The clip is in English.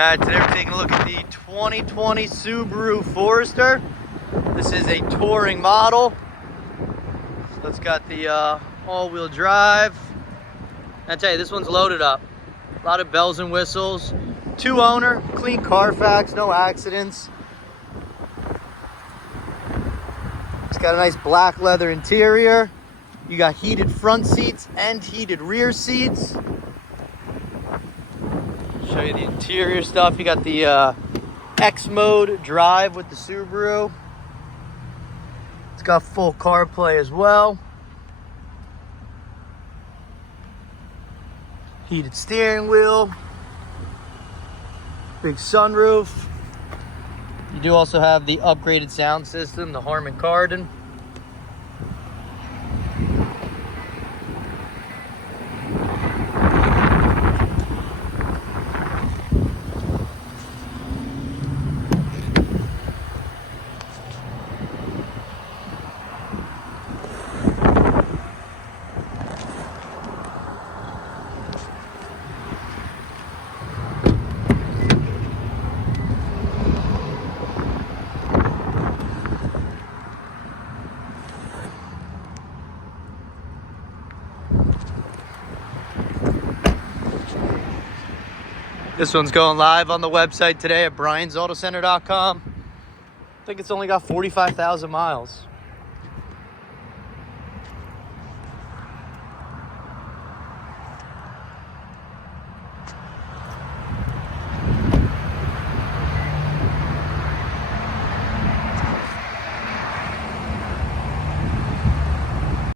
Alright, today we're taking a look at the 2020 Subaru Forester. This is a touring model. So it's got the all-wheel drive. I tell you, this one's loaded up. A lot of bells and whistles. 2-owner, clean Carfax, no accidents. It's got a nice black leather interior. You got heated front seats and heated rear seats. Show you the interior stuff. You got the X mode drive with the Subaru. It's got full Carplay as well. Heated steering wheel. Big sunroof. You do also have the upgraded sound system, the Harman Kardon. This one's going live on the website today at BRIANSAutocenter.com. I think it's only got 45,000 miles.